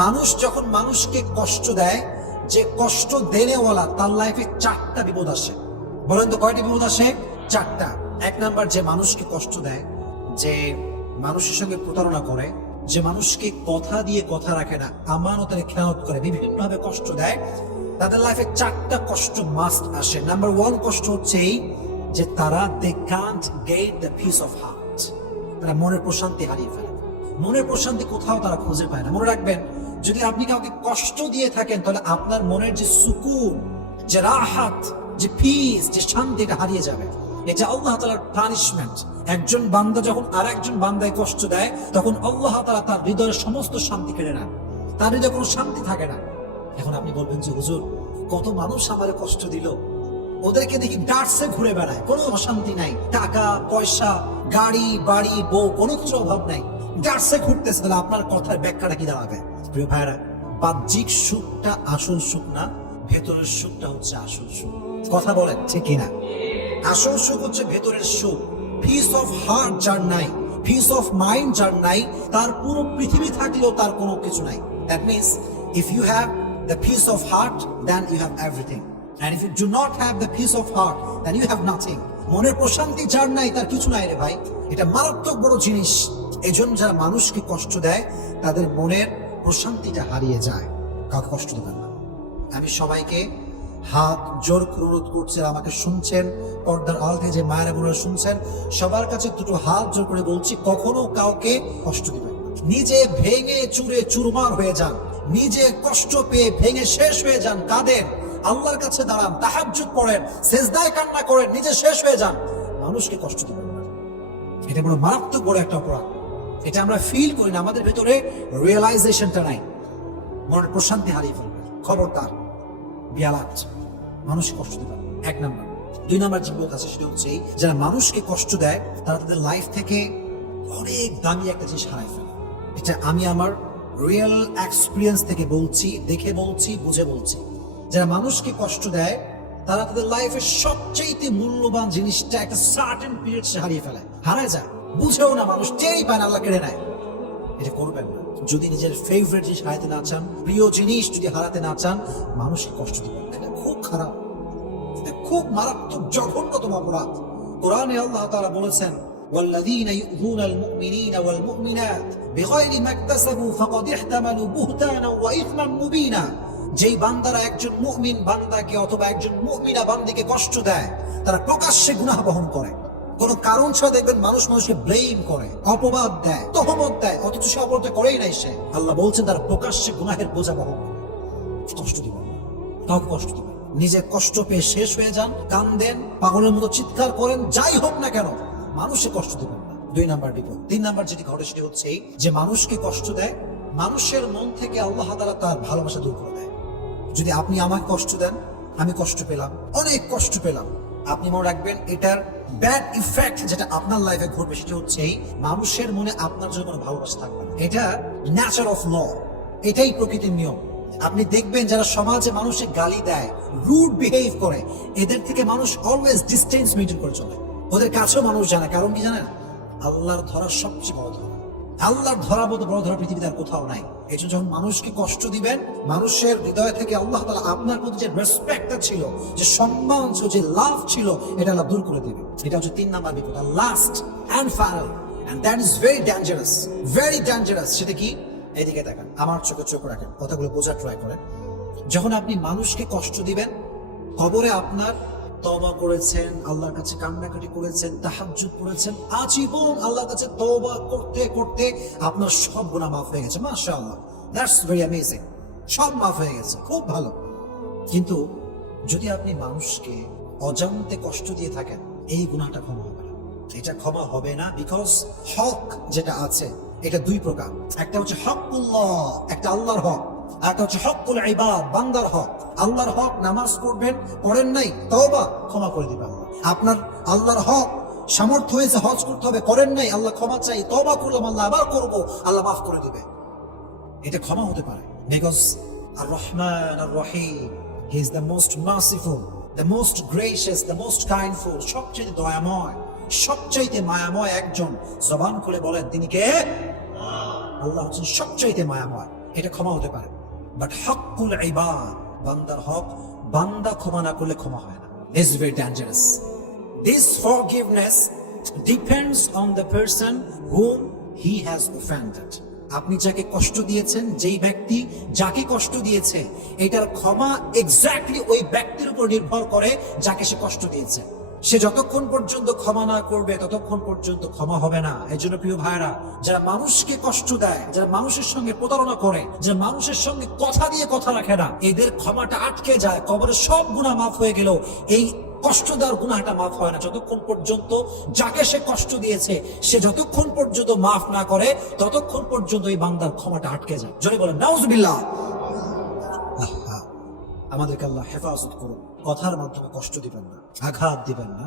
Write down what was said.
মানুষ যখন মানুষকে কষ্ট দেয়, যে কষ্ট দেনেওয়ালা, তার লাইফে চারটা বিপদ আসে। বলেন তো কয়টি বিপদ আসে? চারটা। এক নাম্বার যে মানুষকে কষ্ট দেয়, যে মানুষের সঙ্গে প্রতারণা করে, যে মানুষকে কথা দিয়ে কথা রাখে না, আমানতের খেয়ালত করে বিভিন্ন ভাবে কষ্ট দেয়, তাদের লাইফে চারটা কষ্ট মাস্ট আসে। নাম্বার ওয়ান কষ্ট হচ্ছে এই যে তারা they can't get the peace of heart তারা মনের প্রশান্তি হারিয়ে ফেলে। মনের প্রশান্তি কোথাও তারা খুঁজে পায় না। মনে রাখবেন যদি আপনি কাউকে কষ্ট দিয়ে থাকেন, তাহলে আপনার মনের যে সুকুন, যে রাহাত, যে পিস যে শান্তি, এটা হারিয়ে যাবে। এটা আল্লাহ তালার পানিশমেন্ট একজন বান্দা যখন আর একজন বান্দায় কষ্ট দেয়, তখন আল্লাহ তালা তার হৃদয়ের সমস্ত শান্তি কেড়ে তার হৃদয়ে কোনো শান্তি থাকে না। এখন আপনি বলবেন যে, হুজুর, কত মানুষ আমারে কষ্ট দিল? ওদেরকে দেখি ডার্সে ঘুরে বেড়ায়। কোনো অশান্তি নাই। টাকা, পয়সা, গাড়ি, বাড়ি, বউ, কোনো কিছু অভাব নাই। ডার্সে ঘুরতেছে, তাহলে আপনার কথার ব্যাখ্যাটা কি দাঁড়াবে? প্রিয় ভাইরা বাহ্যিক সুখটা আসল সুখ না ভেতরের সুখটা হচ্ছে আসল সুখ। কথা বলেন ঠিক কিনা? আসল সুখ হচ্ছে ভেতরের সুখ। পিস অফ হার্ট যার নাই পিস অফ মাইন্ড যার নাই তার পুরো পৃথিবী থাকলেও তার কোনো কিছু নাই। That means if you have the peace of heart then you have everything And if you do not have the peace of heart, then you have nothing. মনের প্রশান্তি যার নাই তার কিছু নাই রে ভাই। এটা মারাত্মক বড় জিনিস। এই যারা মানুষকে কষ্ট দেয় তাদের মনের প্রশান্তিটা হারিয়ে যায়, কাউকে কষ্ট দেবেন না। আমি সবাইকে হাত জোর অনুরোধ করছি, আর আমাকে শুনছেন, পর্দার আল থেকে যে মায়ের বোনেরা শুনছেন, সবার কাছে দুটো হাত জোর করে বলছি, কখনো কাউকে কষ্ট দিবেন নিজে ভেঙে চুরে চুরমার হয়ে যান, নিজে কষ্ট পেয়ে ভেঙে শেষ হয়ে যান, কাঁদেন, আল্লাহর কাছে দাঁড়ান, তাহাজ্জুদ পড়েন, সেজদায় কান্না করেন, নিজে শেষ হয়ে যান। মানুষকে কষ্ট দিবেন না। এটা বড় মারাত্মক বড় একটা অপরাধ। এটা আমরা ফিল করি না, আমাদের ভেতরে রিয়েলাইজেশনটা নাই। মনের প্রশান্তি হারিয়ে ফেলবে, খবরদার, বিয়ালাত, মানুষ কষ্ট দেবে এক নাম্বার। দুই নাম্বার যে বিপদ আছে, সেটা হচ্ছে যারা মানুষকে কষ্ট দেয়, তারা তাদের লাইফ থেকে অনেক দামি একটা জিনিস হারায় ফেলে। এটা আমি আমার রিয়েল এক্সপিরিয়েন্স থেকে বলছি, দেখে বলছি, বুঝে বলছি। যারা মানুষকে কষ্ট দেয়, তারা তাদের লাইফের সবচেয়ে মূল্যবান জিনিসটা একটা সার্টেন পিরিয়ড সে হারিয়ে ফেলে। হারায় যায়। বুঝেও না মানুষ টেরই পায় না আল্লাহ কেড়ে নেয় এটা করবেন না যদি নিজের ফেভারিট জিনিস হারাতে না চান প্রিয় জিনিস যদি হারাতে না চান মানুষকে কষ্ট দিবেন না। এটা খুব খারাপ এটা খুব মারাত্মক জঘন্যতম অপরাধ কোরআনে আল্লাহ তাআলা বলেছেন والذين يؤذون المؤمنين والمؤمنات بغير ما اكتسبوا فقد احتملوا بهتانا واثما مبينا যেই বান্দারা একজন মুমিন বান্দাকে অথবা একজন মুমিনা বান্দিকে কষ্ট দেয় তারা প্রকাশ্যে গুনাহ বহন করে কোন কারণ ছাড়া দেখবেন মানুষ মানুষকে ব্লেম করে, অপবাদ দেয়, তহমত দেয়, অথচ সে অপরাধ করেই নাই সে। আল্লাহ বলছেন, তারা প্রকাশ্যে গুনাহের বোঝা বহন করে। কষ্ট দিবেন না। কাউকে কষ্ট দিবেন না। নিজে কষ্ট পেয়ে শেষ হয়ে যান কান্দেন পাগলের মতো চিৎকার করেন, যাই হোক না কেন, মানুষে কষ্ট দিবেন না। দুই নাম্বার বিপদ। তিন নাম্বার যেটি ঘটে সেটি হচ্ছে যে মানুষকে কষ্ট দেয়, মানুষের মন থেকে আল্লাহ তাআলা তার ভালোবাসা দূর করে দেয়। যদি আপনি আমাকে কষ্ট দেন, আমি কষ্ট পেলাম, অনেক কষ্ট পেলাম। আপনি মনে রাখবেন, এটার ব্যাড ইফেক্ট যেটা আপনার লাইফে ঘটবে সেটা হচ্ছে মানুষের মনে আপনার জন্য কোনো ভালোবাসা থাকবে না। এটা ন্যাচার অফ ল এটাই প্রকৃতির নিয়ম। আপনি দেখবেন যারা সমাজে মানুষের গালি দেয় রুড বিহেভ করে, এদের থেকে মানুষ অলওয়েজ ডিস্টেন্স মেনটেন করে চলে। ওদের কাছেও মানুষ জানে কারণ কি জানেন আল্লাহর ধরা সবচেয়ে বড় ধরা। আল্লাহর ধরা মতো বড় ধরা পৃথিবীতে আর কোথাও নাই। এই জন্য যখন মানুষকে কষ্ট দিবেন, মানুষের হৃদয় থেকে আল্লাহ তালা আপনার প্রতি যে রেসপেক্টটা ছিল, যে সম্মান ছিল, যে লাভ ছিল, এটা আল্লাহ দূর করে দেবে এটা হচ্ছে তিন নাম্বার বিপদ last and final and that is very dangerous very dangerous সেটা কি? এদিকে দেখেন আমার চোখে চোখ রাখেন, কথাগুলো বোঝার ট্রাই করেন। যখন আপনি মানুষকে কষ্ট দিবেন, কবরে আপনার তবা করেছেন, আল্লাহর কাছে কান্নাকাটি করেছেন, তাহাজ্জুদ করেছেন, আজীবন আল্লাহর কাছে তওবা করতে করতে আপনার সব গুনাহ মাফ হয়ে গেছে। মাশাআল্লাহ দ্যাটস ভেরি অ্যামেজিং সব মাফ হয়ে গেছে, খুব ভালো। কিন্তু যদি আপনি মানুষকে অজান্তে কষ্ট দিয়ে থাকেন, এই গুণাটা ক্ষমা হবে না। এটা ক্ষমা হবে না বিকজ হক যেটা আছে, এটা দুই প্রকার। একটা হচ্ছে হকুল্লাহ একটা আল্লাহর হক। হচ্ছে হকুল ইবাদ, বান্দার হক। আল্লাহর হক নামাজ পড়বেন, পড়েন নাই, তওবা ক্ষমা করে দিবে আল্লাহ। আপনার আল্লাহর হক, সামর্থ্য হয়েছে হজ করতে হবে, করেন নাই, আল্লাহ ক্ষমা চাই করলাম, আল্লাহ আবার করব, আল্লাহ মাফ করে দিবে। এটা ক্ষমা হতে পারে। বিকজ আর রহমান আর Rahim he is the most merciful the most gracious the most kindful সবচেয়ে দয়াময়, সবচাইতে মায়াময় একজন। জবান খুলে বলেন, তিনি কে? আল্লাহ হচ্ছেন সবচাইতে মায়াময়। এটা ক্ষমা হতে পারে। বাট হকুল ইবাদ বান্দার হক বান্দা ক্ষমা না করলে ক্ষমা হয় না। Is very dangerous this forgiveness depends on the person whom he has offended আপনি যাকে কষ্ট দিয়েছেন, যেই ব্যক্তি যাকে কষ্ট দিয়েছে, এটার ক্ষমা এক্স্যাক্টলি ওই ব্যক্তির উপর নির্ভর করে যাকে সে কষ্ট দিয়েছে। সে যতক্ষণ পর্যন্ত ক্ষমা না করবে, ততক্ষণ পর্যন্ত ক্ষমা হবে না। এই জন্য প্রিয় ভাইরা যারা মানুষকে কষ্ট দেয়, যারা মানুষের সঙ্গে প্রতারণা করে, যারা মানুষের সঙ্গে কথা দিয়ে কথা রাখে না, এদের ক্ষমাটা আটকে যায় কবরে সব গুণা মাফ হয়ে গেল। এই কষ্ট দেওয়ার গুণাটা মাফ হয় না। যতক্ষণ পর্যন্ত যাকে সে কষ্ট দিয়েছে, সে যতক্ষণ পর্যন্ত মাফ না করে, ততক্ষণ পর্যন্ত এই বান্দার ক্ষমাটা আটকে যায়। যদি বলেন, নাউজুবিল্লাহ। আমাদেরকে আল্লাহ হেফাজত করুন। কথার মাধ্যমে কষ্ট দিবেন না আঘাত দিবেন না।